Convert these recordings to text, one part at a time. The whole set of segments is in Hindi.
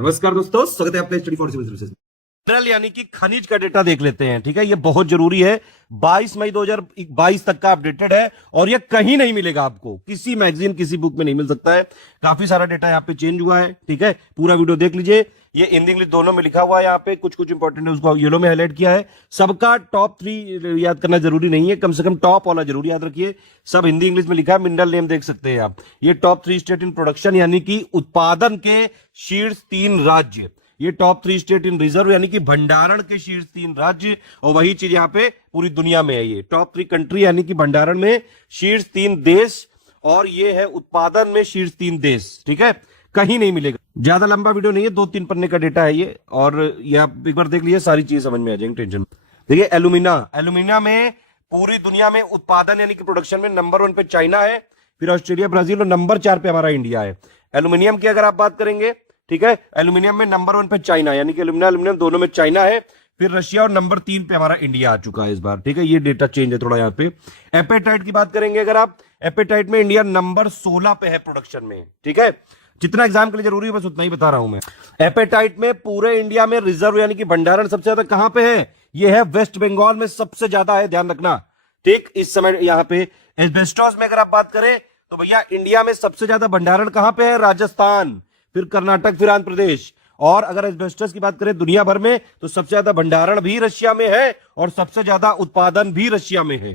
नमस्कार दोस्तों, स्वागत है आपका study for civil services. Mineral यानी कि खनिज का डेटा देख लेते हैं। ठीक है, ये बहुत जरूरी है। 22 मई 2022 तक का अपडेटेड है और ये कहीं नहीं मिलेगा आपको, किसी मैगजीन किसी बुक में नहीं मिल सकता है। काफी सारा डेटा यहाँ पे चेंज हुआ है। ठीक है, पूरा वीडियो देख लीजिए। ये हिंदी इंग्लिश दोनों में लिखा हुआ है। यहाँ पे कुछ कुछ इंपॉर्टेंट है, उसको येलो में हाईलाइट किया है। सबका टॉप 3 याद करना जरूरी नहीं है, कम से कम टॉप वाला जरूर याद रखिए। सब हिंदी इंग्लिश में लिखा है। मिनरल नेम देख सकते हैं आप। ये टॉप 3 स्टेट इन प्रोडक्शन यानी कि उत्पादन के शीर्ष 3 राज्य। ये टॉप 3 स्टेट इन रिजर्व यानी कि भंडारण के शीर्ष 3 राज्य। और वही चीज यहाँ पे पूरी दुनिया में है। ये टॉप 3 कंट्री यानी कि भंडारण में शीर्ष 3 देश, और ये है उत्पादन में शीर्ष 3 देश। ठीक है, कहीं नहीं मिलेगा। ज्यादा लंबा वीडियो नहीं है, 2-3 पन्ने का डेटा है ये। और ये आप एक बार देख लीजिए, सारी चीज समझ में आ जाएंगी, टेंशन। देखिए, एल्यूमिना में पूरी दुनिया में उत्पादन यानी कि प्रोडक्शन में नंबर 1 पे चाइना है, फिर ऑस्ट्रेलिया, ब्राजील, और नंबर 4 पे हमारा इंडिया है। एल्यूमिनियम की अगर आप बात करेंगे, ठीक है, एल्यूमिनियम में नंबर 1 पे चाइना यानी कि एल्यूमिनियम दोनों में चाइना है, फिर रशिया, और नंबर 3 पे हमारा इंडिया आ चुका है इस बार। ठीक है, ये डेटा चेंज है थोड़ा यहाँ पे। एपेटाइट की बात करेंगे अगर आप, एपेटाइट में इंडिया नंबर 16 पे है प्रोडक्शन में। ठीक है, जितना एग्जाम के लिए जरूरी है बस उतना ही बता रहा हूं मैं। एपेटाइट में पूरे इंडिया में रिजर्व यानी कि भंडारण सबसे ज्यादा कहां पे है? ये है वेस्ट बंगाल में सबसे ज्यादा है, ध्यान रखना। ठीक, इस समय यहाँ पे एस्बेस्टोस में अगर आप बात करें तो भैया इंडिया में सबसे ज्यादा भंडारण कहां पे है? राजस्थान, फिर कर्नाटक, फिर आंध्र प्रदेश। और अगर एस्बेस्टस की बात करें दुनिया भर में तो सबसे ज्यादा भंडारण भी रशिया में है और सबसे ज्यादा उत्पादन भी रशिया में है।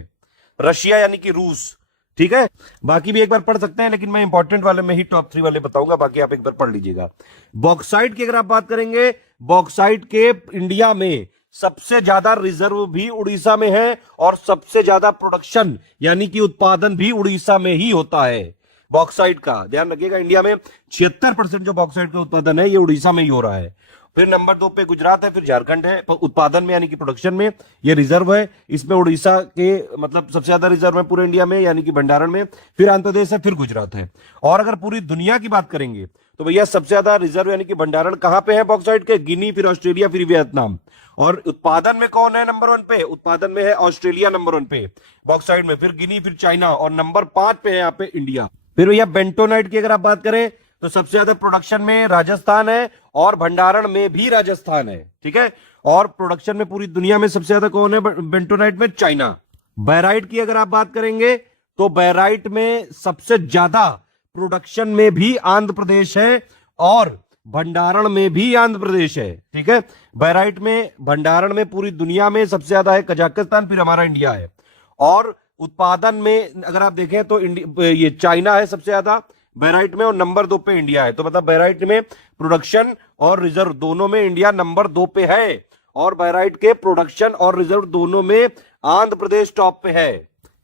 रशिया यानी कि रूस। ठीक है, बाकी भी एक बार पढ़ सकते हैं, लेकिन मैं इंपॉर्टेंट वाले में ही टॉप 3 वाले बताऊंगा, बाकी आप एक बार पढ़ लीजिएगा। बॉक्साइट की अगर आप बात करेंगे, बॉक्साइट के इंडिया में सबसे ज्यादा रिजर्व भी उड़ीसा में है और सबसे ज्यादा प्रोडक्शन यानी कि उत्पादन भी उड़ीसा में ही होता है। बॉक्साइट का ध्यान रखिएगा, इंडिया में 76% जो बॉक्साइट का उत्पादन है ये उड़ीसा में ही हो रहा है। फिर नंबर 2 पे गुजरात है, फिर झारखंड है उत्पादन में यानी कि प्रोडक्शन में। ये रिजर्व है, इसमें उड़ीसा के मतलब सबसे ज्यादा रिजर्व है पूरे इंडिया में यानी कि भंडारण में। फिर आंध्र प्रदेश है, फिर गुजरात है। और अगर पूरी दुनिया की बात करेंगे तो भैया सबसे ज्यादा रिजर्व यानी कि भंडारण कहां पे है बॉक्साइट के? गिनी, फिर ऑस्ट्रेलिया, फिर वियतनाम। और उत्पादन में कौन है नंबर 1 पे? उत्पादन में है ऑस्ट्रेलिया नंबर 1 पे बॉक्साइट में, फिर गिनी, फिर चाइना, और नंबर 5 पे है यहाँ पे इंडिया। फिर भैया बेंटोनाइट की अगर आप बात करें तो सबसे ज्यादा प्रोडक्शन में राजस्थान है और भंडारण में भी राजस्थान है। ठीक है, और प्रोडक्शन में पूरी दुनिया में सबसे ज्यादा कौन है बेंटोनाइट में? चाइना। बैराइट की अगर आप बात करेंगे तो बैराइट में सबसे ज्यादा प्रोडक्शन में भी आंध्र प्रदेश है और भंडारण में भी आंध्र प्रदेश है। ठीक है, बैराइट में भंडारण में पूरी दुनिया में सबसे ज्यादा है कजाकिस्तान, फिर हमारा इंडिया है। और उत्पादन में अगर आप देखें तो ये चाइना है सबसे ज्यादा बैराइट में, और नंबर 2 पे इंडिया है। तो मतलब बैराइट में प्रोडक्शन और रिजर्व दोनों में इंडिया नंबर 2 पे है, और बैराइट के प्रोडक्शन और रिजर्व दोनों में आंध्र प्रदेश टॉप पे है।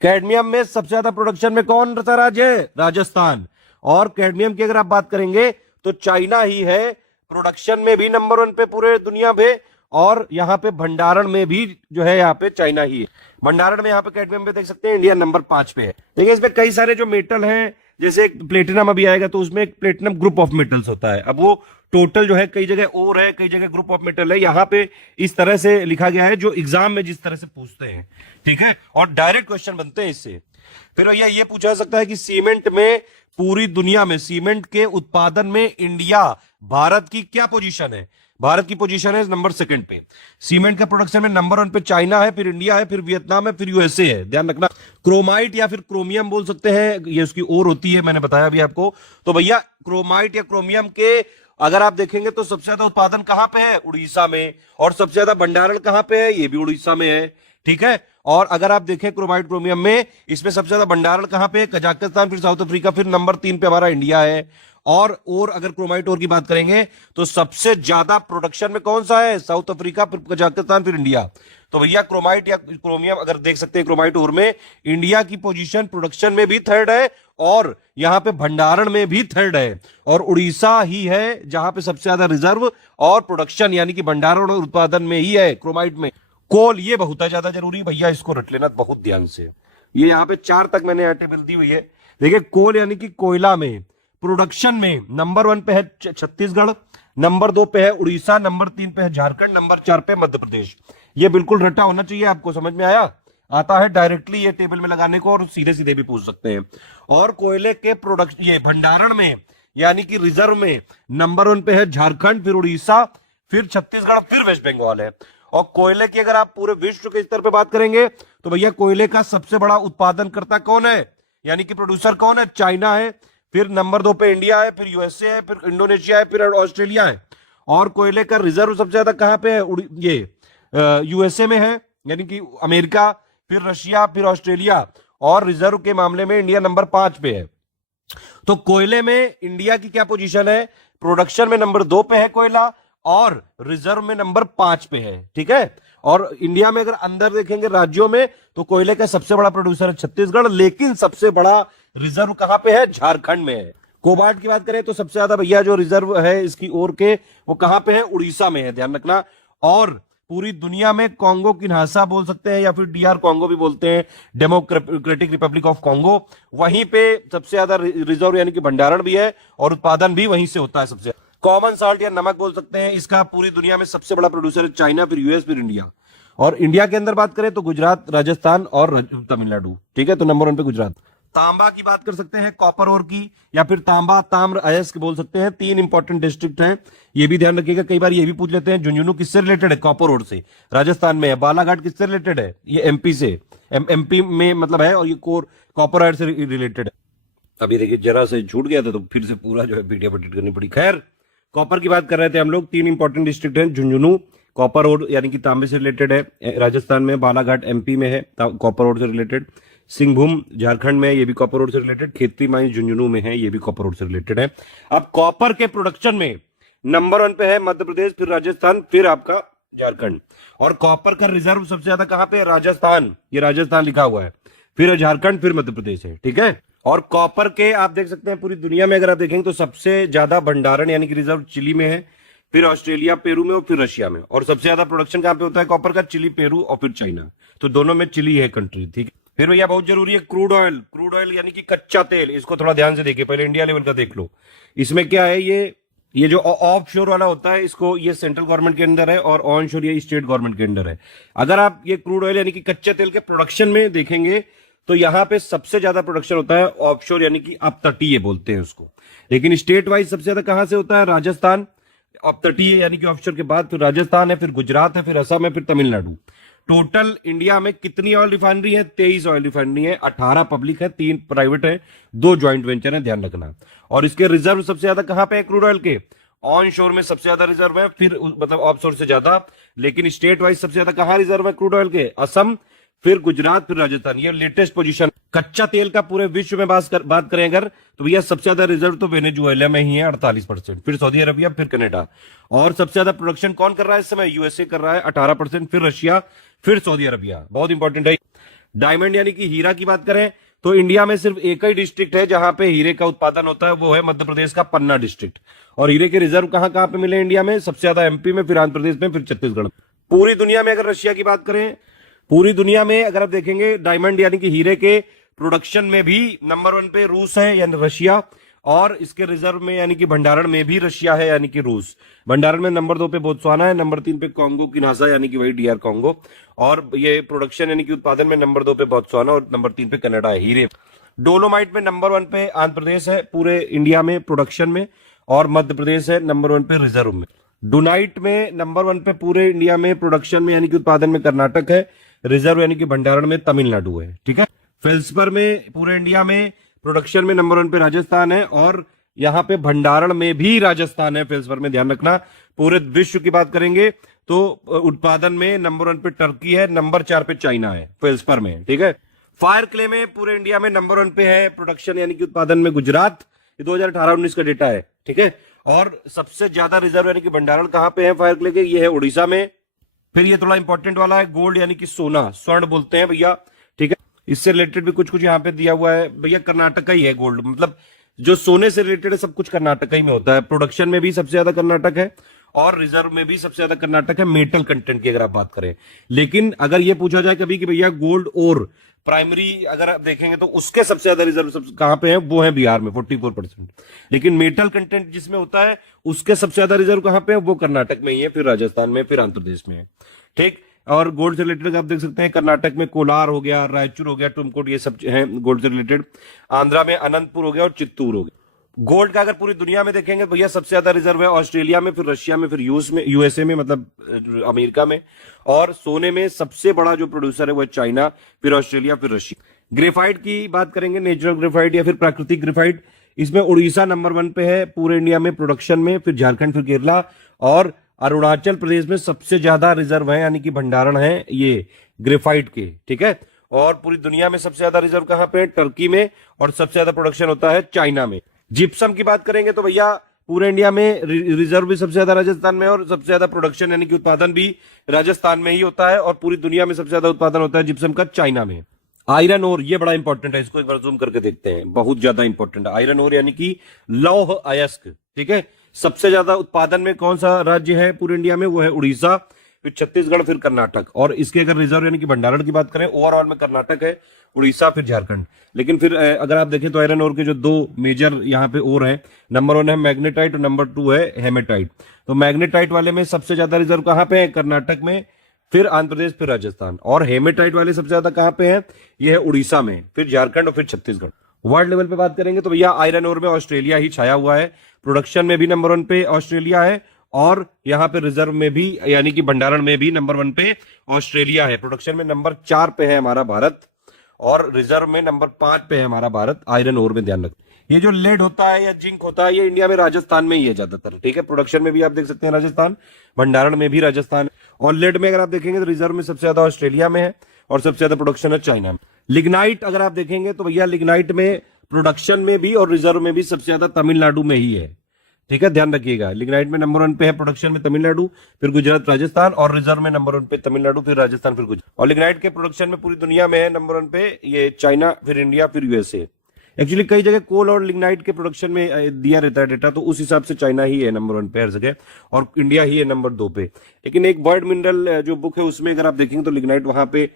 कैडमियम में सबसे ज्यादा प्रोडक्शन में कौन सा राज्य है? राजस्थान। और कैडमियम की अगर आप बात करेंगे तो चाइना ही है, प्रोडक्शन में भी नंबर 1 पे पूरे दुनिया में, और यहाँ पे भंडारण में भी जो है यहाँ पे चाइना ही है। भंडारण में यहाँ पे कैडमियम पे देख सकते हैं इंडिया नंबर 5 पे है। देखिए, इसमें कई सारे जो मेटल हैं, जैसे प्लेटिनम अभी आएगा तो उसमें एक प्लेटिनम ग्रुप ऑफ मेटल्स होता है। अब वो टोटल जो है कई जगह और है, कई जगह ग्रुप ऑफ मेटल है। यहाँ पे इस तरह से लिखा गया है जो एग्जाम में जिस तरह से पूछते हैं। ठीक है, और डायरेक्ट क्वेश्चन बनते हैं इससे। फिर भैया ये पूछा जा सकता है कि सीमेंट में पूरी दुनिया में सीमेंट के उत्पादन में इंडिया, भारत की क्या पोजीशन है? भारत की पोजीशन है नंबर 2 पे। सीमेंट के प्रोडक्शन में नंबर 1 पे चाइना है, फिर इंडिया है, फिर वियतनाम है, फिर यूएसए है। ध्यान रखना, क्रोमाइट या फिर क्रोमियम बोल सकते हैं, ये उसकी और होती है, मैंने बताया अभी आपको। तो भैया क्रोमाइट या क्रोमियम के अगर आप देखेंगे तो सबसे ज्यादा उत्पादन कहां पे है? उड़ीसा में। और सबसे ज्यादा भंडारण कहां पे है? ये भी उड़ीसा में है। ठीक है, और अगर आप देखें क्रोमाइट क्रोमियम में, इसमें सबसे ज्यादा भंडारण कहां पे है? कजाकिस्तान, फिर साउथ अफ्रीका, फिर नंबर 3 पे हमारा इंडिया है। और अगर क्रोमाइट और की बात करेंगे तो सबसे ज्यादा प्रोडक्शन में कौन सा है? साउथ अफ्रीका, फिर कजाकिस्तान, फिर इंडिया। तो भैया क्रोमाइट या क्रोमियम अगर देख सकते हैं, क्रोमाइट और में इंडिया की पोजीशन प्रोडक्शन में भी 3rd है और यहां पे भंडारण में भी 3rd है, और उड़ीसा ही है जहां पे सबसे ज्यादा रिजर्व और प्रोडक्शन यानी कि भंडारण और उत्पादन में ही है क्रोमाइट में। कोल, ये बहुत ज्यादा जरूरी भैया, इसको रट लेना बहुत ध्यान से। ये यहाँ पे 4 तक मैंने यहाँ टेबल दी हुई है। देखिए, कोल यानी कि कोयला में प्रोडक्शन में नंबर 1 पे है छत्तीसगढ़, नंबर 2 पे है उड़ीसा, नंबर 3 पे है झारखंड, नंबर 4 पे मध्य प्रदेश। ये बिल्कुल रटा होना चाहिए आपको, समझ में आया? आता है डायरेक्टली ये टेबल में लगाने को, और सीधे सीधे भी पूछ सकते हैं। और कोयले के प्रोडक्शन, ये भंडारण में यानी कि रिजर्व में नंबर 1 पे है झारखंड, फिर उड़ीसा, फिर छत्तीसगढ़, फिर वेस्ट बंगाल है। और कोयले की अगर आप पूरे विश्व के स्तर पे बात करेंगे तो भैया कोयले का सबसे बड़ा उत्पादनकर्ता कौन है, यानी कि प्रोड्यूसर कौन है, चाइना है। फिर नंबर 2 पे इंडिया है, फिर यूएसए है, फिर इंडोनेशिया है, फिर ऑस्ट्रेलिया है। और कोयले का रिजर्व सबसे ज्यादा कहां पे है, ये यूएसए में है, यानी कि अमेरिका, फिर रशिया, फिर ऑस्ट्रेलिया। और रिजर्व के मामले में इंडिया नंबर 5 पे है। तो कोयले में इंडिया की क्या पोजीशन है, प्रोडक्शन में नंबर 2 पे है कोयला, और रिजर्व में नंबर 5 पे है। ठीक है। और इंडिया में अगर अंदर देखेंगे राज्यों में तो कोयले का सबसे बड़ा प्रोड्यूसर है छत्तीसगढ़, लेकिन सबसे बड़ा रिजर्व कहां पे है, झारखंड में है। कोबाल्ट की बात करें तो सबसे ज्यादा भैया जो रिजर्व है इसकी ओर के, वो कहां पे है, उड़ीसा में है, ध्यान रखना। और पूरी दुनिया में कॉन्गो किन्हासा बोल सकते हैं या फिर डीआर कॉन्गो भी बोलते हैं, डेमोक्रेटिक रिपब्लिक ऑफ कॉन्गो, वहीं पे सबसे ज्यादा रिजर्व यानी कि भंडारण भी है और उत्पादन भी वहीं से होता है सबसे। कॉमन साल्ट या नमक बोल सकते हैं, इसका पूरी दुनिया में सबसे बड़ा प्रोड्यूसर है चाइना, फिर यूएस, फिर इंडिया। और इंडिया के अंदर बात करें तो गुजरात, राजस्थान और तमिलनाडु। ठीक है, तो नंबर 1 पे गुजरात। तांबा की बात कर सकते हैं, कॉपर ओर की, या फिर तांबा, ताम्र, अयस्क बोल सकते हैं। 3 इंपॉर्टेंट डिस्ट्रिक्ट हैं, ये भी ध्यान रखिएगा। कई बार ये भी पूछ लेते हैं झुंझुनू किससे रिलेटेड है, कॉपर ओर से, राजस्थान में है। बालाघाट किससे रिलेटेड है, ये एमपी से, एमपी में मतलब है, और ये कोर कॉपर आयर से रिलेटेड है। अभी देखिए जरा से छूट गया था तो फिर से पूरा जो है पीडीएफ एडिट करनी पड़ी। खैर, कॉपर की बात कर रहे थे हम लोग। 3 इंपॉर्टेंट डिस्ट्रिक्ट हैं, झुंझुनू कॉपर ओर यानी कि तांबे से रिलेटेड है राजस्थान में, बालाघाट एमपी में है कॉपर ओर से रिलेटेड, सिंहभूम झारखंड में, ये भी कॉपर ओर से रिलेटेड, खेती माइंस झुंझुनू में है, ये भी कॉपर ओर से रिलेटेड है। अब कॉपर के प्रोडक्शन में नंबर 1 पे है मध्य प्रदेश, फिर राजस्थान, फिर आपका झारखंड। और कॉपर का रिजर्व सबसे ज्यादा कहां पे है, राजस्थान, ये राजस्थान लिखा हुआ है, फिर झारखंड, फिर मध्य प्रदेश है। ठीक है। और कॉपर के आप देख सकते हैं पूरी दुनिया में अगर आप देखेंगे तो सबसे ज्यादा भंडारण यानी कि रिजर्व चिली में है, फिर ऑस्ट्रेलिया, पेरू में, और फिर रशिया में। और सबसे ज्यादा प्रोडक्शन कहां पे होता है कॉपर का, चिली, पेरू और फिर चाइना। तो दोनों में चिली है कंट्री। ठीक है। फिर भैया बहुत जरूरी है क्रूड ऑयल। क्रूड ऑयल यानी कि कच्चा तेल, इसको थोड़ा ध्यान से देखिए, पहले इंडिया लेवल का देख लो। इसमें क्या है, ये जो ऑफ शोर वाला होता है, इसको ये सेंट्रल गवर्नमेंट के अंदर है, और ऑन शोर ये स्टेट गवर्नमेंट के अंदर है। अगर आप ये क्रूड ऑयल यानी कि कच्चे तेल के प्रोडक्शन में देखेंगे तो यहां पे सबसे ज्यादा प्रोडक्शन होता है ऑफशोर यानी कि अपतटीय बोलते हैं उसको। लेकिन स्टेट वाइज सबसे ज्यादा कहां से होता है, राजस्थान, अपतटीय यानी कि ऑफशोर के बाद फिर राजस्थान है, फिर गुजरात है, फिर असम है, फिर तमिलनाडु। टोटल इंडिया में कितनी ऑयल रिफाइनरी है, 23 ऑयल रिफाइनरी है, 18 पब्लिक है, 3 प्राइवेट है, 2 ज्वाइंट वेंचर है, ध्यान रखना। और इसके रिजर्व सबसे ज्यादा कहां पे है क्रूड ऑयल के, ऑन शोर में सबसे ज्यादा रिजर्व है, फिर मतलब ऑफ शोर से ज्यादा। लेकिन स्टेट वाइज सबसे ज्यादा कहां रिजर्व है क्रूड ऑयल के, असम, फिर गुजरात, फिर राजस्थान। ये लेटेस्ट पोजीशन। कच्चा तेल का पूरे विश्व में बात करें अगर तो भैया सबसे ज्यादा रिजर्व तो वेनेजुएला में ही है 48%, फिर सऊदी अरबिया, फिर कनाडा। और सबसे ज्यादा प्रोडक्शन कौन कर रहा है इस समय, यूएसए कर रहा है 18%, फिर रशिया, फिर सऊदी अरबिया। बहुत इंपॉर्टेंट है। डायमंड यानी कि हीरा की बात करें तो इंडिया में सिर्फ एक ही डिस्ट्रिक्ट है जहां पे हीरे का उत्पादन होता है, वो है मध्य प्रदेश का पन्ना डिस्ट्रिक्ट। और हीरे के रिजर्व कहां कहां पे मिले इंडिया में, सबसे ज्यादा एमपी में, फिर आंध्र प्रदेश में, फिर छत्तीसगढ़। पूरी दुनिया में अगर रशिया की बात करें, पूरी दुनिया में अगर आप देखेंगे डायमंड यानी कि हीरे के प्रोडक्शन में भी नंबर 1 पे रूस है यानी रशिया, और इसके रिजर्व में यानी कि भंडारण में भी रशिया है यानी कि रूस। भंडारण में नंबर 2 पे बोत्सवाना है, नंबर 3 पे कॉन्गो किन्हासा यानी कि वही डीआर कॉन्गो, और ये प्रोडक्शन यानी कि उत्पादन में नंबर 2 पे बोत्सवाना और नंबर 3 पे कनाडा है। हीरे डोलोमाइट में नंबर 1 पे आंध्र प्रदेश है पूरे इंडिया में प्रोडक्शन में, और मध्य प्रदेश है नंबर 1 पे रिजर्व में। डोनाइट में नंबर 1 पे पूरे इंडिया में प्रोडक्शन में यानी कि उत्पादन में कर्नाटक है, रिजर्व यानी कि भंडारण में तमिलनाडु है। ठीक है। फेल्सपर में पूरे इंडिया में प्रोडक्शन में नंबर 1 पे राजस्थान है, और यहां पे भंडारण में भी राजस्थान है फेल्सपर में, ध्यान रखना। पूरे विश्व की बात करेंगे तो उत्पादन में नंबर 1 पे टर्की है, नंबर 4 पे चाइना है फेल्सपर में। ठीक है। फायर क्ले में पूरे इंडिया में नंबर 1 पे है प्रोडक्शन यानी कि उत्पादन में गुजरात, ये 2018-19 का डेटा है। ठीक है। और सबसे ज्यादा रिजर्व यानी कि भंडारण कहां पे है फायर क्ले के, ये है उड़ीसा में। फिर ये थोड़ा इंपॉर्टेंट वाला है, गोल्ड यानी कि सोना, स्वर्ण बोलते हैं भैया। ठीक है। इससे रिलेटेड भी कुछ कुछ यहाँ पे दिया हुआ है भैया, कर्नाटक का ही है गोल्ड, मतलब जो सोने से रिलेटेड है सब कुछ कर्नाटक ही में होता है। प्रोडक्शन में भी सबसे ज्यादा कर्नाटक है, और रिजर्व में भी सबसे ज्यादा कर्नाटक है, मेटल कंटेंट की अगर आप बात करें। लेकिन अगर ये पूछा जाए कभी कि भैया गोल्ड और प्राइमरी अगर आप देखेंगे तो उसके सबसे ज्यादा रिजर्व कहां पे है, वो है बिहार में 44%। लेकिन मेटल कंटेंट जिसमें होता है उसके सबसे ज्यादा रिजर्व कहां पे है, वो कर्नाटक में ही है, फिर राजस्थान में, फिर आंध्र प्रदेश में है। ठीक। और गोल्ड से रिलेटेड आप देख सकते हैं कर्नाटक में कोलार हो गया, रायचूर हो गया, टुमकोट, ये सब हैं गोल्ड से रिलेटेड। आंध्रा में अनंतपुर हो गया और चित्तूर हो गया। गोल्ड का अगर पूरी दुनिया में देखेंगे तो भैया सबसे ज्यादा रिजर्व है ऑस्ट्रेलिया में, फिर रशिया में, फिर यूएसए में, मतलब अमेरिका में। और सोने में सबसे बड़ा जो प्रोड्यूसर है वो है चाइना, फिर ऑस्ट्रेलिया, फिर रशिया। ग्रेफाइट की बात करेंगे, नेचुरल ग्रेफाइट या फिर प्राकृतिक ग्रेफाइट, इसमें उड़ीसा नंबर 1 पे है पूरे इंडिया में प्रोडक्शन में, फिर झारखंड, फिर केरला, और अरुणाचल प्रदेश में सबसे ज्यादा रिजर्व है, यानी कि भंडारण है ये ग्रेफाइट के, ठीक है। और पूरी दुनिया में सबसे ज्यादा रिजर्व कहां पे है? टर्की में, और सबसे ज्यादा प्रोडक्शन होता है चाइना में। जिप्सम की बात करेंगे तो भैया पूरे इंडिया में रिजर्व भी सबसे ज्यादा राजस्थान में, और सबसे ज्यादा प्रोडक्शन यानी कि उत्पादन भी राजस्थान में ही होता है, और पूरी दुनिया में सबसे ज्यादा उत्पादन होता है जिप्सम का चाइना में। आयरन ओर, ये बड़ा इंपॉर्टेंट है, इसको एक बार जूम करके देखते हैं, बहुत ज्यादा इंपॉर्टेंट है। आयरन ओर यानी कि लौह अयस्क, ठीक है। सबसे ज्यादा उत्पादन में कौन सा राज्य है पूरे इंडिया में? वो है उड़ीसा, फिर छत्तीसगढ़, फिर कर्नाटक। और इसके अगर रिजर्व यानी कि भंडारण की बात करें, ओवरऑल में कर्नाटक है, उड़ीसा, फिर झारखंड। लेकिन फिर अगर आप देखें तो आयरन ओर के जो 2 मेजर यहाँ पे ओर है, नंबर 1 है मैग्नेटाइट और नंबर 2 है हेमेटाइट। तो मैग्नेटाइट वाले में सबसे ज्यादा रिजर्व कहाँ पे है? कर्नाटक में, फिर आंध्र प्रदेश, फिर राजस्थान। और हेमेटाइट वाले सबसे ज्यादा कहां पे है? ये है उड़ीसा में, फिर झारखंड और फिर छत्तीसगढ़। वर्ल्ड लेवल पे बात करेंगे तो भैया आयरन ओर में ऑस्ट्रेलिया ही छाया हुआ है, प्रोडक्शन में भी नंबर 1 पे ऑस्ट्रेलिया है, और यहां पे रिजर्व में भी यानी कि भंडारण में भी नंबर 1 पे ऑस्ट्रेलिया है। प्रोडक्शन में नंबर 4 पे है हमारा भारत, और रिजर्व में नंबर 5 पे है हमारा भारत। आयरन ओर में ध्यान रखना। ये जो लेड होता है या जिंक होता है, ये इंडिया में राजस्थान में ही है ज्यादातर, ठीक है। प्रोडक्शन में भी आप देख सकते हैं राजस्थान, भंडारण में भी राजस्थान। और लेड में अगर आप देखेंगे तो रिजर्व में सबसे ज्यादा ऑस्ट्रेलिया में है, और सबसे ज्यादा प्रोडक्शन है चाइना में। लिग्नाइट अगर आप देखेंगे तो भैया लिग्नाइट में प्रोडक्शन में भी और रिजर्व में भी सबसे ज्यादा तमिलनाडु में ही है, ठीक है, ध्यान रखिएगा। लिग्नाइट में नंबर 1 पे है प्रोडक्शन में तमिलनाडु, फिर गुजरात, राजस्थान, और रिजर्व में नंबर 1 पे तमिलनाडु, फिर राजस्थान, फिर गुजरात। और लिग्नाइट के प्रोडक्शन में पूरी दुनिया में है नंबर 1 पे ये चाइना, फिर इंडिया, फिर यूएसए। एक्चुअली कई जगह कोल और लिग्नाइट के प्रोडक्शन में दिया रहता है डेटा, तो उस हिसाब से चाइना ही है नंबर 1 पे हर जगह, और इंडिया ही है नंबर 2 पे। लेकिन एक वर्ल्ड मिनरल जो बुक है उसमें अगर आप देखेंगे तो लिग्नाइट वहां पे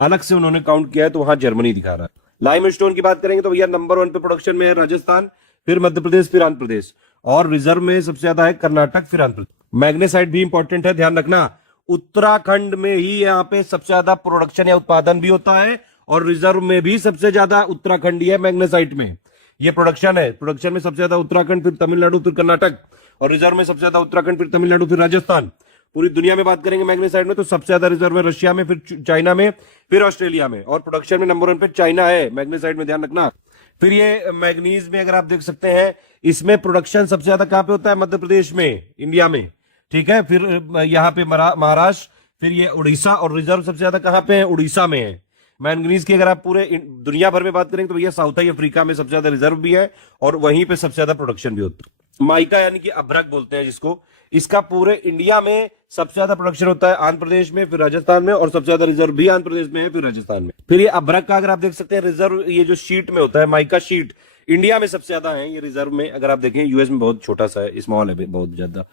अलग से उन्होंने काउंट किया है, तो वहां जर्मनी दिखा रहा है। लाइम स्टोन की बात करेंगे तो भैया नंबर 1 पे प्रोडक्शन में है राजस्थान, फिर मध्य प्रदेश, फिर आंध्र प्रदेश, और रिजर्व में सबसे ज्यादा है कर्नाटक, फिर आंध्र प्रदेश। मैग्नेसाइट भी इंपॉर्टेंट है, ध्यान रखना, उत्तराखंड में ही यहाँ पे सबसे ज्यादा प्रोडक्शन या उत्पादन भी होता है, और रिजर्व में भी सबसे ज्यादा उत्तराखंड ही है मैग्नेसाइट में। ये प्रोडक्शन है, प्रोडक्शन में सबसे ज्यादा उत्तराखंड, फिर तमिलनाडु, फिर कर्नाटक, और रिजर्व में सबसे ज्यादा उत्तराखंड, फिर तमिलनाडु, फिर राजस्थान। पूरी दुनिया में बात करेंगे मैग्नेसाइट में तो सबसे ज्यादा रिजर्व है रशिया में, फिर चाइना में, फिर ऑस्ट्रेलिया में, और प्रोडक्शन में नंबर 1 पे चाइना है मैग्नेसाइट में, ध्यान रखना। फिर ये मैग्नीज में अगर आप देख सकते हैं, इसमें प्रोडक्शन सबसे ज्यादा कहां पे होता है? मध्य प्रदेश में, इंडिया में, ठीक है। फिर यहाँ पे महाराष्ट्र, फिर ये उड़ीसा, और रिजर्व सबसे ज्यादा कहां पे है? उड़ीसा में है। मैंगनीज की अगर आप पूरे दुनिया भर में बात करेंगे तो भैया साउथ अफ्रीका में सबसे ज्यादा रिजर्व भी है, और वहीं पे सबसे ज्यादा प्रोडक्शन भी होता है। माइका यानी कि अभ्रक बोलते हैं जिसको, इसका पूरे इंडिया में सबसे ज्यादा प्रोडक्शन होता है आंध्र प्रदेश में, फिर राजस्थान में, और सबसे ज्यादा रिजर्व भी आंध्र प्रदेश में है, फिर राजस्थान में। फिर ये अभ्रक का अगर आप देख सकते हैं रिजर्व, ये जो शीट में होता है माइका शीट, इंडिया में सबसे ज्यादा है ये रिजर्व में। अगर आप देखें यूएस में बहुत छोटा सा है, स्मॉल है बहुत ज्यादा।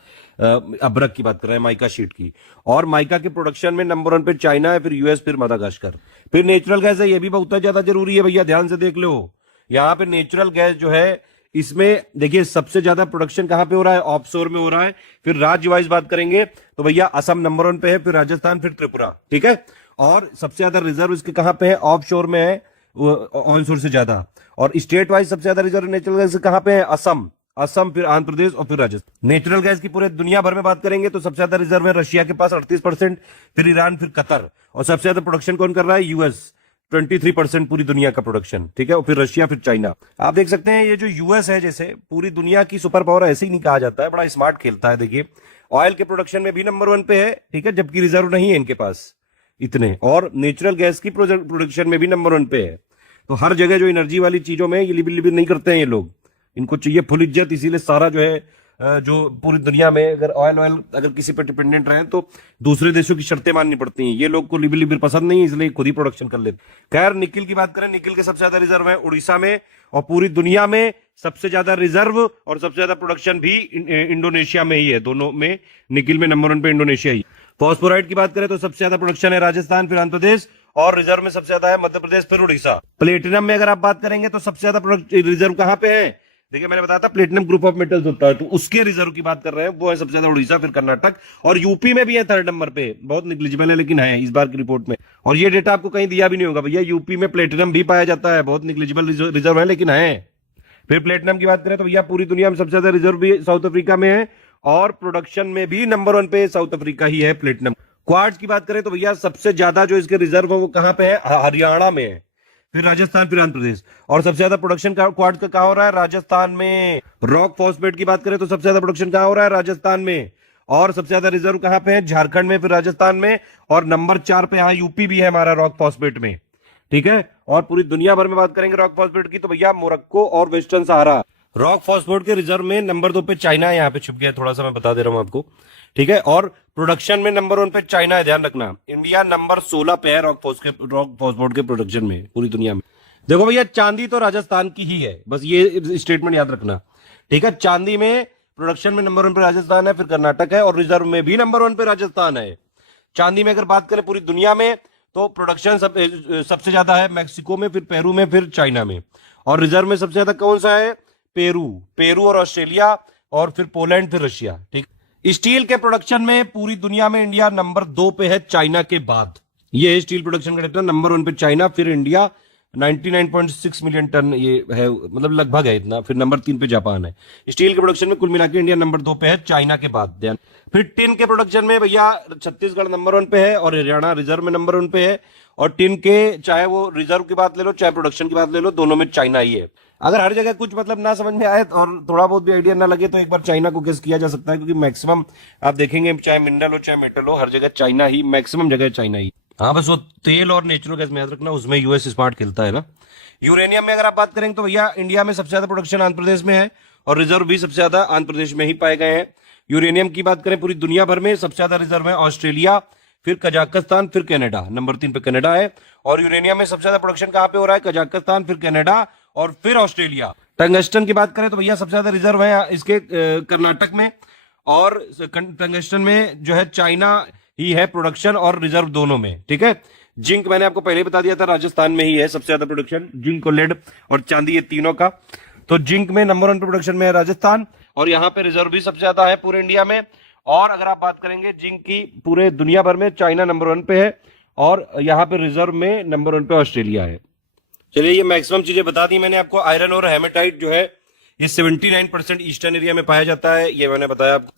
अभ्रक की बात कर रहे हैं, माइका शीट की। और माइका के प्रोडक्शन में नंबर 1 पे चाइना है, फिर यूएस, फिर मदागास्कर। फिर नेचुरल गैस है, ये भी बहुत ज्यादा जरूरी है भैया, ध्यान से देख लो। यहाँ पे नेचुरल गैस जो है, इसमें देखिए सबसे ज्यादा प्रोडक्शन कहां पे हो रहा है? ऑफशोर में हो रहा है। फिर राज्य वाइज बात करेंगे तो भैया असम नंबर 1 पे है, फिर राजस्थान, फिर त्रिपुरा, ठीक है। और सबसे ज्यादा रिजर्व इसके कहां पे है? ऑफशोर में है, ऑनशोर से ज्यादा। और स्टेट वाइज सबसे ज्यादा रिजर्व नेचुरल गैस कहां पे है? असम, फिर आंध्र प्रदेश, और फिर राजस्थान। नेचुरल गैस की पूरे दुनिया भर में बात करेंगे तो सबसे ज्यादा रिजर्व है रशिया के पास 38%, फिर ईरान, फिर कतर। और सबसे ज्यादा प्रोडक्शन कौन कर रहा है? यूएस, 23% पूरी दुनिया का प्रोडक्शन, ठीक है। और फिर रशिया, फिर चाइना। आप देख सकते हैं ये जो यूएस है, जैसे पूरी दुनिया की सुपर पावर ऐसे ही नहीं कहा जाता है, बड़ा स्मार्ट खेलता है। देखिए ऑयल के प्रोडक्शन में भी नंबर 1 पे है, ठीक है, जबकि रिजर्व नहीं है इनके पास इतने। और नेचुरल गैस की प्रोडक्शन में भी नंबर 1 पे है। तो हर जगह जो एनर्जी वाली चीजों में ये लिबिर नहीं करते हैं ये लोग, इनको चाहिए फुल इज्जत। इसीलिए सारा जो है जो पूरी दुनिया में अगर ऑयल अगर किसी पर डिपेंडेंट रहे तो दूसरे देशों की शर्तें माननी पड़ती हैं। ये लोग को लिबिर पसंद नहीं है, इसलिए खुद ही प्रोडक्शन कर लेते। खैर निकिल की बात करें, निकिल के सबसे ज्यादा रिजर्व है उड़ीसा में, और पूरी दुनिया में सबसे ज्यादा रिजर्व और सबसे ज्यादा प्रोडक्शन भी इंडोनेशिया में ही है। दोनों में निकिल में नंबर 1 पे इंडोनेशिया ही। फॉस्फोराइड की बात करें तो सबसे ज्यादा प्रोडक्शन है राजस्थान, फिर आंध्र प्रदेश, और रिजर्व में सबसे ज्यादा है मध्य प्रदेश, फिर उड़ीसा। प्लेटिनम में अगर आप बात करेंगे तो सबसे ज्यादा रिजर्व कहां पे है? देखिए मैंने बताया था प्लेटिनम ग्रुप ऑफ मेटल्स होता है, तो उसके रिजर्व की बात कर रहे हैं, वो है सबसे ज्यादा उड़ीसा, फिर कर्नाटक, और यूपी में भी है 3rd नंबर पे। बहुत निग्लिजिबल है लेकिन है इस बार की रिपोर्ट में। और ये डेटा आपको कहीं दिया भी नहीं होगा भैया, यूपी में प्लेटिनम भी पाया जाता है, बहुत निग्लिजिबल रिजर्व है लेकिन है। फिर प्लेटिनम की बात करें तो भैया पूरी दुनिया में सबसे ज्यादा रिजर्व भी साउथ अफ्रीका में है और प्रोडक्शन में भी नंबर 1 पे साउथ अफ्रीका ही है प्लेटिनम। क्वार्ट्ज की बात करें तो भैया सबसे ज्यादा जो इसके रिजर्व है वो कहां पे है, हरियाणा में है, फिर राजस्थान, फिर आंध्र प्रदेश। और सबसे ज्यादा प्रोडक्शन क्वार्ट्ज का कहां हो रहा है, राजस्थान में। रॉक फॉस्फेट की बात करें तो सबसे ज्यादा प्रोडक्शन कहां हो रहा है, राजस्थान में। और सबसे ज्यादा रिजर्व कहां पे है, झारखंड में, फिर राजस्थान में, और नंबर 4 पे यहां यूपी भी है हमारा रॉक फॉस्फेट में, ठीक है। और पूरी दुनिया भर में बात करेंगे रॉक फॉस्फेट की तो भैया मोरक्को और वेस्टर्न सहारा। रॉक फॉस्फेट के रिजर्व में नंबर 2 पे चाइना है, यहाँ पे छुप गया थोड़ा सा, मैं बता दे रहा हूं आपको, ठीक है। और प्रोडक्शन में नंबर 1 पे चाइना है, ध्यान रखना। इंडिया नंबर 16 पे है रॉक फॉस्फेट के प्रोडक्शन में पूरी दुनिया में। देखो भैया चांदी तो राजस्थान की ही है, बस ये स्टेटमेंट याद रखना, ठीक है। चांदी में प्रोडक्शन में नंबर 1 पे राजस्थान है, फिर कर्नाटक है, और रिजर्व में भी नंबर 1 पे राजस्थान है। चांदी में अगर बात करें पूरी दुनिया में तो प्रोडक्शन सबसे ज्यादा है मैक्सिको में, फिर पेरू में, फिर चाइना में। और रिजर्व में सबसे ज्यादा कौन सा है, पेरू और ऑस्ट्रेलिया, और फिर पोलैंड, फिर रशिया, ठीक। स्टील के प्रोडक्शन में पूरी दुनिया में इंडिया नंबर 2 पे है चाइना के बाद। ये है स्टील प्रोडक्शन का डेटा, नंबर 1 पे चाइना, फिर इंडिया 99.6 मिलियन टन ये है, मतलब लगभग है इतना, फिर नंबर 3 पे जापान है। स्टील के प्रोडक्शन में कुल मिला के इंडिया नंबर 2 पे है चाइना के बाद, ध्यान। फिर टिन के प्रोडक्शन में भैया छत्तीसगढ़ नंबर 1 पे है और हरियाणा रिजर्व में नंबर 1 पे है। और टिन के चाहे वो रिजर्व की बात ले लो चाहे प्रोडक्शन की बात ले लो, दोनों में चाइना ही है। अगर हर जगह कुछ मतलब ना समझ में आए और थोड़ा बहुत भी आइडिया ना लगे तो एक बार चाइना को गेस किया जा सकता है, क्योंकि मैक्सिमम आप देखेंगे चाहे मिनरल हो चाहे मेटल हो, हर जगह चाइना ही, मैक्सिमम जगह चाइना ही। हाँ बस वो तेल और नेचुरल गैस में याद रखना, उसमें यूएस स्मार्ट खेलता है ना। यूरेनियम में अगर आप बात करेंगे तो भैया इंडिया में सबसे ज्यादा प्रोडक्शन आंध्र प्रदेश में है और रिजर्व भी सबसे ज्यादा आंध्र प्रदेश में ही पाए गए हैं। यूरेनियम की बात करें पूरी दुनिया भर में सबसे ज्यादा रिजर्व है ऑस्ट्रेलिया, फिर कजाकिस्तान, फिर कनाडा, नंबर 3 पे कनाडा है। और यूरेनियम में सबसे ज्यादा प्रोडक्शन कहां पे हो रहा है, कजाकिस्तान, फिर कनाडा और फिर ऑस्ट्रेलिया। टंगस्टन की बात करें तो भैया सबसे ज्यादा रिजर्व है इसके कर्नाटक में, और टंगस्टन में जो है चाइना ही है प्रोडक्शन और रिजर्व दोनों में, ठीक है। जिंक मैंने आपको पहले बता दिया था राजस्थान में ही है सबसे ज्यादा प्रोडक्शन, जिंक और लेड और चांदी, ये तीनों का। तो जिंक में नंबर 1 पे प्रोडक्शन में है राजस्थान, और यहाँ पे रिजर्व भी सबसे ज्यादा है पूरे इंडिया में। और अगर आप बात करेंगे जिंक की पूरे दुनिया भर में, चाइना नंबर 1 पे है और यहाँ पे रिजर्व में नंबर 1 पे ऑस्ट्रेलिया है। चलिए ये मैक्सिमम चीजें बता दी मैंने आपको। आयरन और हेमेटाइट जो है ये 79% ईस्टर्न एरिया में पाया जाता है, ये मैंने बताया आपको।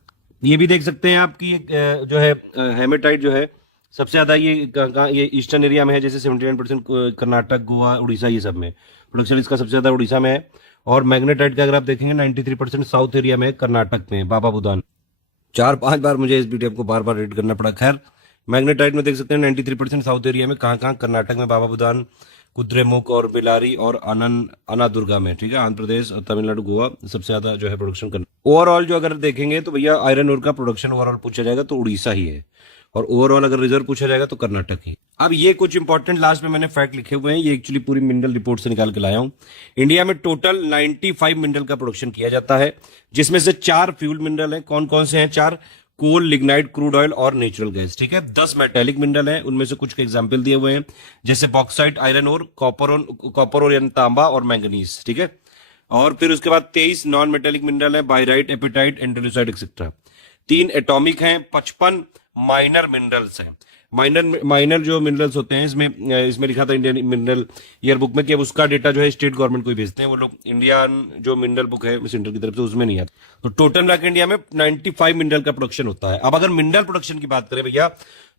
ये भी देख सकते हैं आपकी जो है हेमेटाइट जो है सबसे ज्यादा ये ईस्टर्न एरिया में है, जैसे 79% कर्नाटक, गोवा, उड़ीसा, ये सब में प्रोडक्शन इसका सबसे ज्यादा उड़ीसा में है। और मैग्नेटाइट का अगर आप देखेंगे 93% साउथ एरिया में, कर्नाटक में, बाबा बुदान। 4-5 बार मुझे इस पीडीएफ को बार बार रीड करना पड़ा। खैर मैग्नेटाइट में देख सकते हैं 93% साउथ एरिया में, कहाँ, कर्नाटक में बाबा बुदान, कुद्रेमुख और बेलारी और अनादुर्गा में, ठीक है। आंध्र प्रदेश, तमिलनाडु, गोवा सबसे ज्यादा जो है प्रोडक्शन करना। ओवरऑल जो अगर देखेंगे तो भैया आयरन ओर का प्रोडक्शन ओवरऑल पूछा जाएगा तो उड़ीसा ही है, और ओवरऑल अगर रिजर्व पूछा जाएगा तो कर्नाटक ही। अब ये कुछ इंपॉर्टेंट लास्ट में मैंने फैक्ट लिखे हुए हैं, ये एक्चुअली पूरी मिनरल रिपोर्ट से निकाल के लाया हूं। इंडिया में टोटल 95 मिनरल का प्रोडक्शन किया जाता है, जिसमें से 4 फ्यूल मिनरल है। कौन कौन से हैं 4, कोल, लिग्नाइट, क्रूड ऑयल और नेचुरल गैस, ठीक है। 10 मेटेलिक मिनरल है, उनमें से कुछ के एग्जाम्पल दिए हुए हैं, जैसे बॉक्साइट, आयरन ओर, कॉपर और यानी तांबा और मैंगनीज, ठीक है। और फिर उसके बाद 23 नॉन मेटेलिक मिनरल है, बायराइट, एपिटाइट, एंडोलिसाइट एक्सेट्रा। 3 एटॉमिक हैं, 55 माइनर मिनरल्स हैं। माइनर जो मिनरल्स होते हैं इसमें लिखा था इंडियन मिनरल ईयर बुक में कि अब उसका डेटा जो है स्टेट गवर्नमेंट को ही भेजते हैं वो लोग, इंडियन जो मिनरल बुक है सेंटर की तरफ से उसमें नहीं आता। तो टोटल मिला के इंडिया में 95 मिनरल का प्रोडक्शन होता है। अब अगर मिनरल प्रोडक्शन की बात करें भैया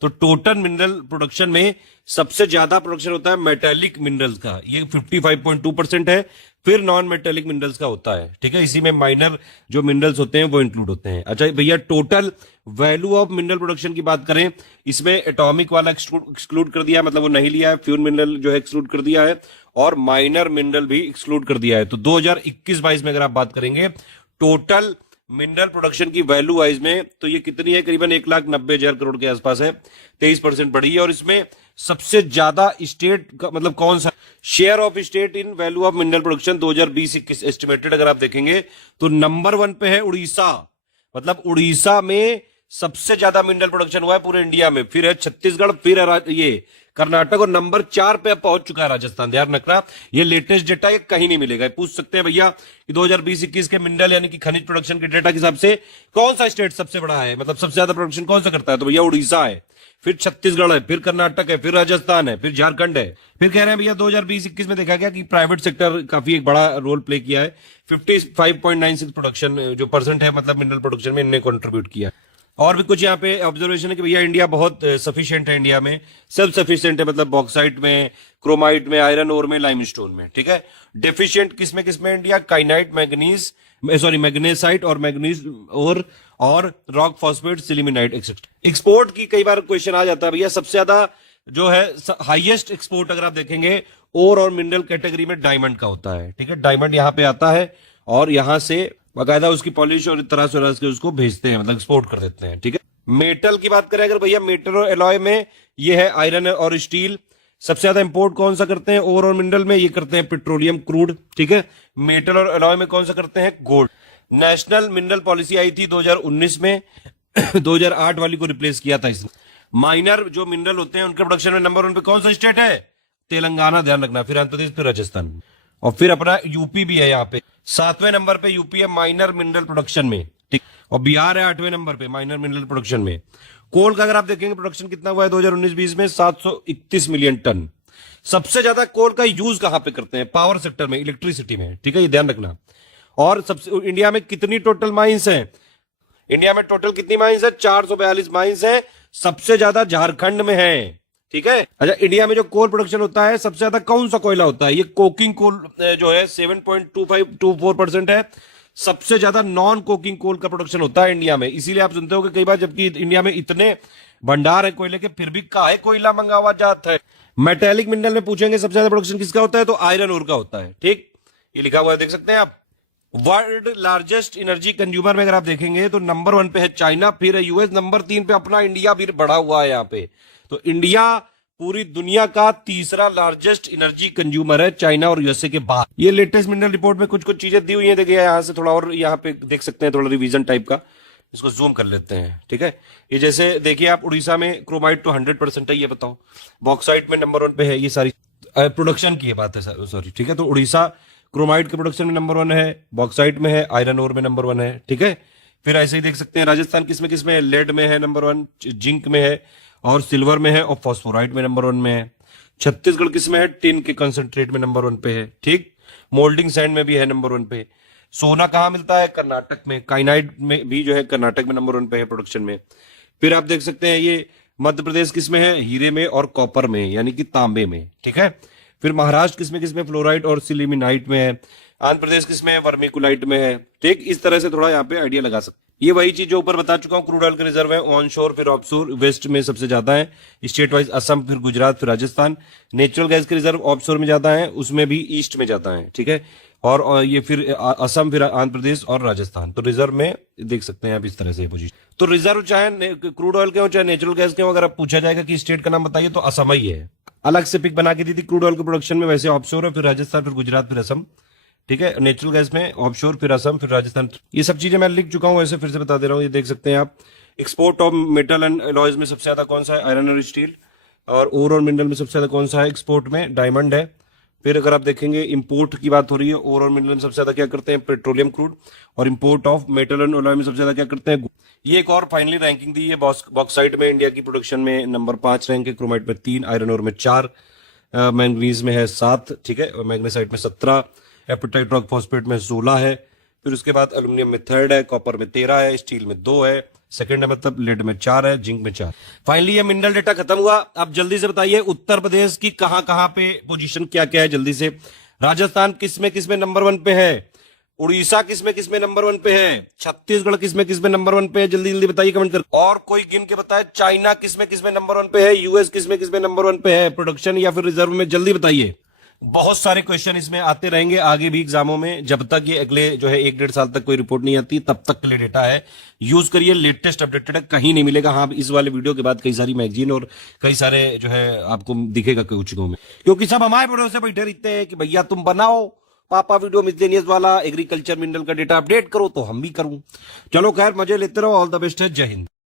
तो टोटल मिनरल प्रोडक्शन में सबसे ज्यादा प्रोडक्शन होता है मेटेलिक मिनरल्स का, ये 55.2% है, फिर नॉन मेटेलिक मिनरल्स का होता है, ठीक है। इसी में माइनर जो मिनरल्स होते हैं वो इंक्लूड होते हैं। अच्छा भैया total value of mineral production की बात करें, इसमें एटॉमिक वाला एक्सक्लूड कर दिया है, मतलब वो नहीं लिया है, फ्यूल मिनरल जो है एक्सक्लूड कर दिया है, और माइनर मिनरल भी एक्सक्लूड कर दिया है। तो 2021-22 में अगर आप बात करेंगे टोटल मिनरल प्रोडक्शन की वैल्यू वाइज में तो ये कितनी है, करीबन 1,90,000 करोड़ के आसपास है, 23% बढ़ी है। और इसमें सबसे ज्यादा स्टेट का मतलब कौन सा share of state in value of mineral production 2020-21 estimated अगर आप देखेंगे तो नंबर 1 पे है उड़ीसा, मतलब उड़ीसा में सबसे ज्यादा मिनरल प्रोडक्शन हुआ है पूरे इंडिया में। फिर है छत्तीसगढ़, फिर है ये कर्नाटक, और नंबर 4 पे अब पहुंच चुका है राजस्थान। ध्यान रखना, ये लेटेस्ट डेटा ये कहीं नहीं मिलेगा। पूछ सकते हैं भैया कि 2020-21 के मिनरल यानी कि खनिज प्रोडक्शन के डेटा के हिसाब से कौन सा स्टेट सबसे बड़ा है, मतलब सबसे ज्यादा प्रोडक्शन कौन सा करता है, तो भैया उड़ीसा है, फिर छत्तीसगढ़ है, फिर कर्नाटक है, फिर राजस्थान है, फिर झारखंड है। फिर कह रहे हैं भैया 2020-21 में देखा गया कि प्राइवेट सेक्टर काफी एक बड़ा रोल प्ले किया है। 55.96 प्रोडक्शन जो परसेंट है, मतलब मिनरल प्रोडक्शन में इन्हें कंट्रीब्यूट किया। और भी कुछ यहाँ पे ऑब्जर्वेशन है कि भैया इंडिया बहुत सफिशिएंट है, इंडिया में सेल्फ सफिशिएंट है, मतलब बॉक्साइट में, क्रोमाइट में, आयरन ओर में, लाइमस्टोन में। ठीक है, डेफिशिएंट किसमें किसमें इंडिया, काइनाइट, मैग्नीज, सॉरी मैग्नेसाइट और मैग्नीज और रॉक फॉस्फेट, सिलिमिनाइट एक्सेट्रा। एक्सपोर्ट की कई बार क्वेश्चन आ जाता है भैया, सबसे ज्यादा जो है हाईएस्ट एक्सपोर्ट अगर आप देखेंगे ओर और मिनरल कैटेगरी में डायमंड का होता है। ठीक है, डायमंड यहाँ पे आता है और यहां से बाकायदा उसकी पॉलिश और तरह से उसको भेजते हैं, मतलब एक्सपोर्ट कर देते हैं। ठीक है, मेटल की बात करें अगर भैया, मेटल और एलॉय में ये है आयरन और स्टील। सबसे ज्यादा इंपोर्ट कौन सा करते हैं ओर और मिनरल में, ये करते हैं पेट्रोलियम क्रूड। ठीक है, मेटल और एलॉय में कौन सा करते हैं, गोल्ड। नेशनल मिनरल पॉलिसी आई थी 2019 में 2008 वाली को रिप्लेस किया था इसने। माइनर जो मिनरल होते हैं उनके प्रोडक्शन में नंबर 1 पे कौन सा स्टेट है, तेलंगाना। ध्यान रखना, फिर आंध्र प्रदेश, फिर राजस्थान, और फिर अपना यूपी भी है यहाँ पे। 7वें नंबर पे यूपी है माइनर मिनरल प्रोडक्शन में। ठीक, और बिहार है 8वें नंबर पे माइनर मिनरल प्रोडक्शन में। कोल का अगर आप देखेंगे प्रोडक्शन कितना हुआ है 2019-20 में, 731 मिलियन टन। सबसे ज्यादा कोल का यूज कहां पे करते हैं, पावर सेक्टर में, इलेक्ट्रिसिटी में। ठीक है, ये ध्यान रखना। और सबसे इंडिया में कितनी टोटल माइंस है, इंडिया में टोटल कितनी माइंस है, 442 माइंस है, सबसे ज्यादा झारखंड में है। ठीक है, अच्छा इंडिया में जो कोल प्रोडक्शन होता है सबसे ज्यादा कौन सा कोयला होता है, ये कोकिंग कोल जो है 7.2524% है। सबसे ज्यादा नॉन कोकिंग कोल का प्रोडक्शन होता है इंडिया में। इसीलिए आप सुनते हो कि कई बार जबकि इंडिया में इतने भंडार है कोयले के, फिर भी काहे कोयला मंगावा जाता है। मेटेलिक मिनरल में पूछेंगे सबसे ज्यादा प्रोडक्शन किसका होता है, तो आयरन ओर का होता है। ठीक, ये लिखा हुआ है, देख सकते हैं आप। वर्ल्ड लार्जेस्ट एनर्जी कंज्यूमर में अगर आप देखेंगे तो नंबर 1 पे है चाइना, फिर है यूएस, नंबर 3 पे अपना इंडिया भी बढ़ा हुआ है यहाँ पे। तो इंडिया पूरी दुनिया का तीसरा लार्जेस्ट एनर्जी कंज्यूमर है, चाइना और यूएसए के बाद। ये लेटेस्ट मिनरल रिपोर्ट में कुछ कुछ चीजें दी हुई है, देखिए यहां से थोड़ा और यहाँ पे देख सकते हैं, थोड़ा रिवीजन टाइप का, इसको जूम कर लेते हैं। ठीक है, ये जैसे देखिए आप, उड़ीसा में क्रोमाइट तो 100% है, ये बताओ। बॉक्साइट में नंबर 1 पे है, ये सारी प्रोडक्शन की बात है सॉरी। ठीक है, तो उड़ीसा क्रोमाइट के प्रोडक्शन में नंबर 1 है, बॉक्साइट में है, आयरन ओर में नंबर 1 है। ठीक है, फिर ऐसे ही देख सकते हैं राजस्थान किसमें है, लेड में है नंबर 1, जिंक में है और सिल्वर में है, और फॉस्फोराइट में नंबर 1 में है। छत्तीसगढ़ किसमें है, टिन के कंसंट्रेट में नंबर 1 पे है। ठीक, मोल्डिंग सैंड में भी है नंबर 1 पे। सोना कहां मिलता है, कर्नाटक में, काइनाइट में भी जो है कर्नाटक में नंबर 1 पे है प्रोडक्शन में। फिर आप देख सकते हैं ये मध्य प्रदेश किसमें है, हीरे में और कॉपर में, यानी कि तांबे में। ठीक है, फिर महाराष्ट्र किसमें फ्लोराइट और सिलिमिनाइट में है। आंध्र प्रदेश किसमें है, वर्मिकुलाइट में है। ठीक, इस तरह से थोड़ा यहाँ पे आइडिया लगा सकते। ये वही चीज जो ऊपर बता चुका हूं, क्रूड ऑयल के रिजर्व है ऑन शोर, फिर ऑफशोर, वेस्ट में सबसे ज्यादा है, स्टेट वाइज असम, फिर गुजरात, फिर राजस्थान। नेचुरल गैस के रिजर्व ऑफशोर में ज्यादा है, उसमें भी ईस्ट में ज्यादा है। ठीक है, और ये फिर असम, फिर आंध्र प्रदेश और राजस्थान। तो रिजर्व में देख सकते हैं आप इस तरह से पोजीशन। तो रिजर्व चाहे क्रूड ऑयल के हो चाहे नेचुरल गैस के हो, अगर आप पूछा जाएगा कि स्टेट का नाम बताइए तो असम ही है। अलग से पिक बना के दी थी क्रूड ऑयल के प्रोडक्शन में, वैसे ऑफशोर है, फिर राजस्थान, फिर गुजरात, फिर असम। ठीक है, नेचुरल गैस में ऑफशोर, फिर असम, फिर राजस्थान। ये सब चीजें मैं लिख चुका हूं, ऐसे फिर से बता दे रहा हूं, ये देख सकते हैं आप। Export of metal and alloys में सबसे ज्यादा कौन सा है, आयरन और स्टील। और ओर और मिनरल में सबसे ज्यादा कौन सा है, एक्सपोर्ट में डायमंड है। फिर अगर आप देखेंगे इंपोर्ट की बात हो रही है, ओर और मिनरल में सबसे ज्यादा क्या करते हैं, पेट्रोलियम क्रूड। और import of metal and alloy में सबसे ज्यादा क्या करते हैं। ये एक और फाइनली रैंकिंग दी है, बॉक्साइट में इंडिया की प्रोडक्शन में नंबर 5 रैंक है, क्रोमाइट में 3, आयरन ओर में 4, मैंगनीज में है 7। ठीक है, और मैग्नेसाइट में 17, एपेटाइट रॉक फॉस्फेट में 16 है। फिर उसके बाद एल्यूमिनियम में 3rd है, कॉपर में 13 है, स्टील में 2 है, सेकंड है, मतलब लेड में 4 है, जिंक में 4। फाइनली ये मिनरल डेटा खत्म हुआ। अब जल्दी से बताइए उत्तर प्रदेश की कहां कहां पे पोजीशन क्या क्या है, जल्दी से। राजस्थान किसमें नंबर 1 पे है, उड़ीसा किसमें नंबर 1 पे है, छत्तीसगढ़ किसमें नंबर 1 पे है, जल्दी जल्दी बताइए कमेंट कर। और कोई गिन के बताए, चाइना किसमें नंबर 1 पे है, यूएस किसमें नंबर 1 पे है प्रोडक्शन या फिर रिजर्व में, जल्दी बताइए। बहुत सारे क्वेश्चन इसमें आते रहेंगे आगे भी एग्जामों में, जब तक ये अगले जो है 1-1.5 साल तक कोई रिपोर्ट नहीं आती तब तक के लिए डेटा है, यूज करिए, लेटेस्ट अपडेटेड है, कहीं नहीं मिलेगा। हाँ, इस वाले वीडियो के बाद कई सारी मैगजीन और कई सारे जो है आपको दिखेगा कुछ में, क्योंकि सब हमारे भरोसे बैठे रहते हैं कि भैया तुम बनाओ पापा वीडियो मिसलेनियस वाला, एग्रीकल्चर मिनरल का डेटा अपडेट करो तो हम भी करूं। चलो खैर, मजे लेते रहो, ऑल द बेस्ट है, जय हिंद।